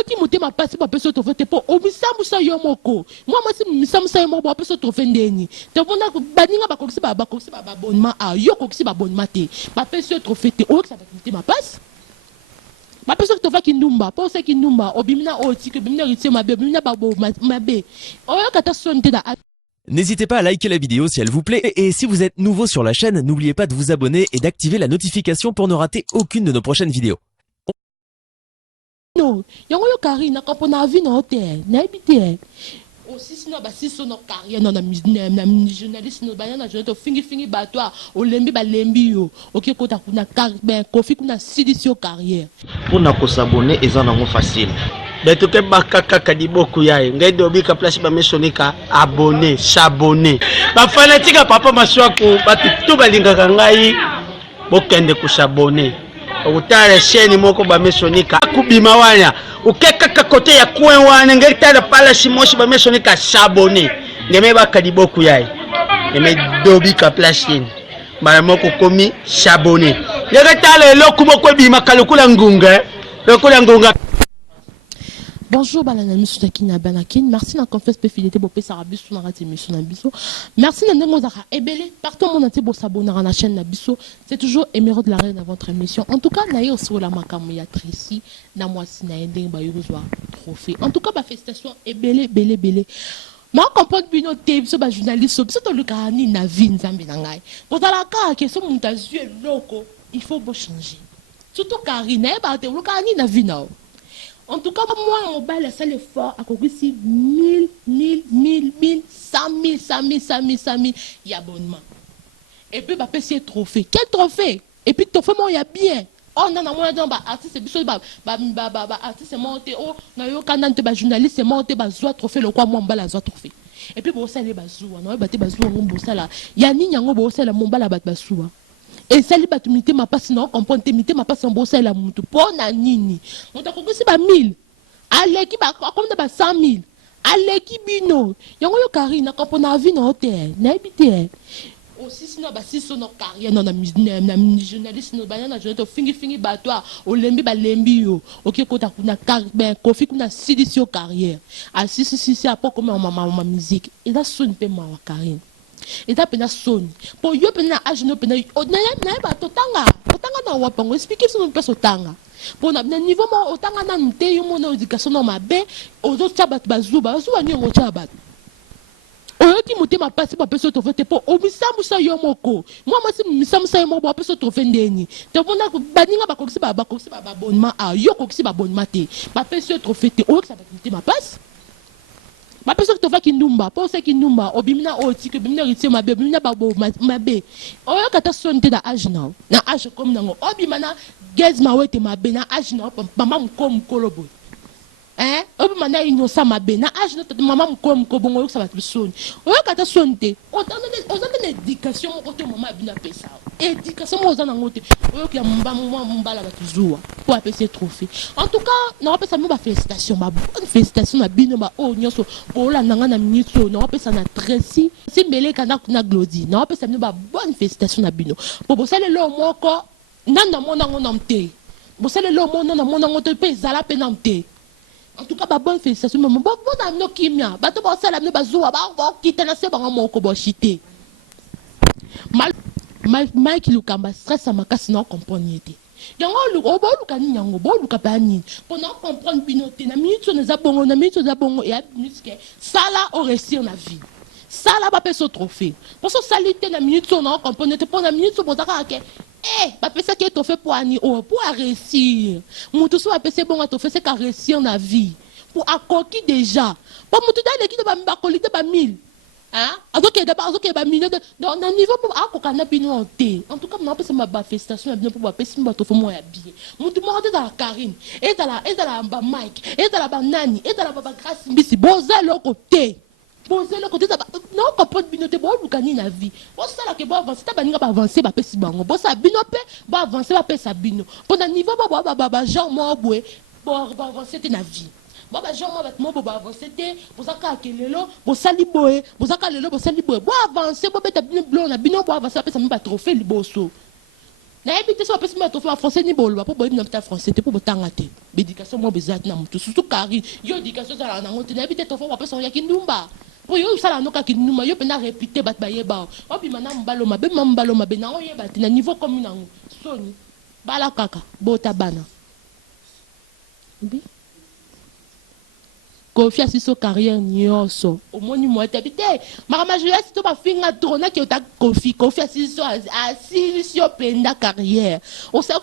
oyoki motema pasi bapeso trophée te po omisamusa yo moko moi masi misamusa yo moko bapeso trophée ndeni te mpona baninga bakokisi babonnement a yo kokisi babonnement te bapeso trophée te oyokisa bato motema pasi bapeso trophée kindumba po se kindumba obimina otiki obimina ritie mabe obimina babo mabe oyoka ta sonne te da. N'hésitez pas à liker la vidéo si elle vous plaît et si vous êtes nouveau sur la chaîne, n'oubliez pas de vous abonner et d'activer la notification pour ne rater aucune de nos prochaines vidéos. Non, yango yo Karine quand on a vu no hôtel, na habité. Aussi sinon si son carrière na journaliste no bana na journaliste fingi bato o lembi ba lembi yo. OK kota kuna ben kofi kuna sidisio carrière. Pour na ko s'abonner eza nango facile. Beto ke bakaka kadiboku yae ngai dobika place ba mesonika abonner s'abonner. Ba fanatique papa maswako batu to balingaka ngai bokende ku s'abonner. Utale chaîne moko ba mesonika kubima wanya ukeka kote ya kwen wana ngeta pala simoshi ba mesonika s'abonner ngeme ba kadiboku yae ngeme dobika place mara moko komi s'abonner ngeta lelo kuboko bima kalukula ngunga lokula ngunga. Bonjour balana misu takina banakin merci na confesse pe fidélité bo pe sarabisu na rati misu na biso merci na ndengo zaka ebele partout mon entier bo s'abonner à la chaîne na biso c'est toujours Émeraude la reine dans votre émission en tout cas na yo sur la makamu ya Tracy na mwasi na ndenge ba yozwa trophée en tout cas ba félicitations ebele ma comprendre bino te biso ba journaliste biso to lukani na vie nzambe na ngai kozala ka ke so muntu azue loko il faut bo changer surtout Karine ba te lukani na vie na. En tout cas, moi, on va laisser l'effort à côté 1000, 100 000 abonnements. Et puis, bah, c'est trophée. Quel trophée? Et puis, trophée, moi, il y a bien. Oh, non, moi, artiste, artiste, monté. Oh, non, quand on journaliste, c'est monté, trophée, le quoi, moi, on va la trophée. Et puis, bon, ça, les bazoua. Non, bah, bazoua, on bosse là. Yani, yango, bosse là, mon bala, bazoua. Et ça, les batumité ma passe non comprendre mité ma passe en bossa la mutu pour na nini on t'a compris c'est pas 1000 allez qui ba comme ba 100 000 allez qui bino yango yo Karine quand on a vu no hôtel na habité aussi sinon ba si son carrière non na journaliste no bana na journaliste fingi bato o lembi ba lembi yo OK kota kuna ben kofi kuna sidisio carrière ah si après comme ma musique et là sonne pe ma Karine. Et ça pena son pour yo pena age no pena na ba totanga na wapango expliquer sur une personne tanga pour na niveau mo otanga na nte yo mo na éducation no mabe ozo tsabat bazuba ni ngo tsabat oyoki motema pasi ba peso trophée te po omisamusa yo moko moi masi misamusa yo moko ba peso trophée ndeni te mpona baninga bakokisi babonnement a yo kokisi babonnement te ba peso trophée te oyokisa bato motema pasi bapeso trophée kindumba po se kindumba obimina otiki obimina ritie mabe obimina babo mabe oyoka ta sonne te da age na age comme nango obimana gez mawete mabe na age na mama mukolo boy obimana innocent mabe na age na mama mukolo bongo yokisa bato sonne oyoka ta sonne te ozana éducation moko te mama abina pesa éducation moko ozana ngo te oyoka mbala bato zuwa po apesa trophée en tout cas na opesa mo ba félicitations ba bonne félicitations na bino ba o nyoso bola nanga na minute na opesa na Tracy simbele kana na Glody na opesa mo ba bonne félicitations na bino po bosale lo moko nanda mona ngo na mte bosale lo mona na mona ngo te pe zala pe na mte. En tout cas, ba bonne félicitations. Mais bon na no kimia. Ba to ba sala no bazuwa ba kita na se ba moko bo chité. Mal ki lukamba stress à makasi na comprendre yete. Yango lu o bo luka ni yango bo luka ba ni. Pour na comprendre binoté na minute na za bongo et a minute que sala au réussir na vie. Sala ba peso trophée. Pour so salité na minute on comprendre te pour na minute bo taka ke ba pesa ke trophée pour ani o pour réussir. Mutu so ba pesa bon trophée c'est qu'à réussir na vie. Pour accoquer déjà. Pour mutu da l'équipe ba qualité ba 1000. Hein? Alors que ba minute dans un niveau pour accoquer na bino té. En tout cas na pesa ba félicitations bien pour ba pesa ba trophée moi ya bien. Mutu mo dans la Karine et dans la ba Mike et dans la ba Nani et dans la ba Grâce Mbisi boza le côté. Poser le côté non comprendre binoté bon lukani na vie bon ça là que bon avancer ta baninga ba avancer ba pesi bango bon ça bino pe ba avancer ba pesa bino pendant niveau ba genre mo boé bon avancer te na vie bon ba genre mo ba avancer te pour ça ka kelelo bon sali boé bon ça ka lelo bon sali boé bon avancer bon beta bino blanc na bino bon avancer ba pesa ba trophée liboso nayebi so bapesi ma trophée français ni boloba po boyebi na mta français te po botanga te bédication mo bezat na mutu surtout Karine yo éducation za na ngote nayebi te trophée bapesi ya kindumba po yo sala no ka kindumba yo pena répéter bat bayeba obima na mbalo mabe na oyeba te na niveau comme nango soni bala kaka bota bana bi Kofi asiso carrière nyonso omoni mo tabite mama jeunesse to ba finga trona ki ota Kofi asiso asiso penda carrière o sa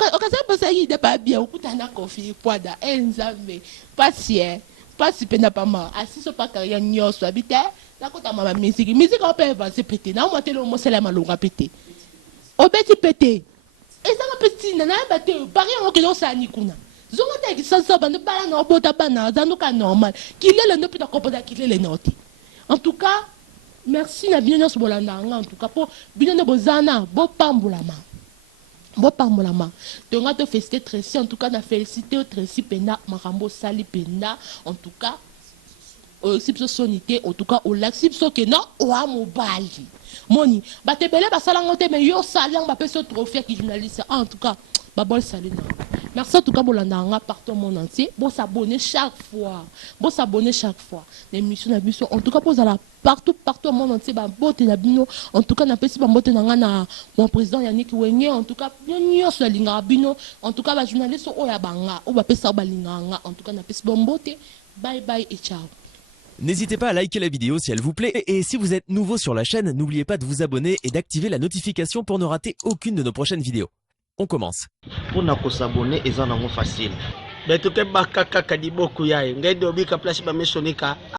pasa yi de ba bien okutana Kofi poada enzambe pasi penda pa ma asiso pa carrière nyonso habite na kota mama musique on peut avancer pété na mo telo mo sela malonga pété obeti pété ezanga petit na ba te bari on que non sa ni kuna zonga te ça bande bala na bota bana zanuka normal qu'il est le ne peut pas comprendre qu'il est le noti en tout cas merci na bien nyonso bolanda en tout cas pour bien bozana bo pambulama donc on te féliciter Tracy en tout cas na féliciter Tracy pena marambo sali pena en tout cas sipso sonité en tout cas au lac sipso que non o amobali moni batebele basala ngote mais yo salang ba peso trophée qui journaliste en tout cas ba bol salut na merci en tout cas bolanda partout au monde entier bon s'abonner chaque fois l'émission na biso en tout cas pour la partout au monde entier ba bote na bino en tout cas na pesi ba bote na mon président Yannick Wenye en tout cas nyonso na linga bino en tout cas ba journaliste o ya banga o ba pesa ba linga en tout cas na pesi ba bote bye bye et ciao. N'hésitez pas à liker la vidéo si elle vous plaît et si vous êtes nouveau sur la chaîne, n'oubliez pas de vous abonner et d'activer la notification pour ne rater aucune de nos prochaines vidéos. On commence. Pour nous s'abonner, c'est facile. Mais tout est bakaka kadiboku yae. Ngai dobika place ba mesonika.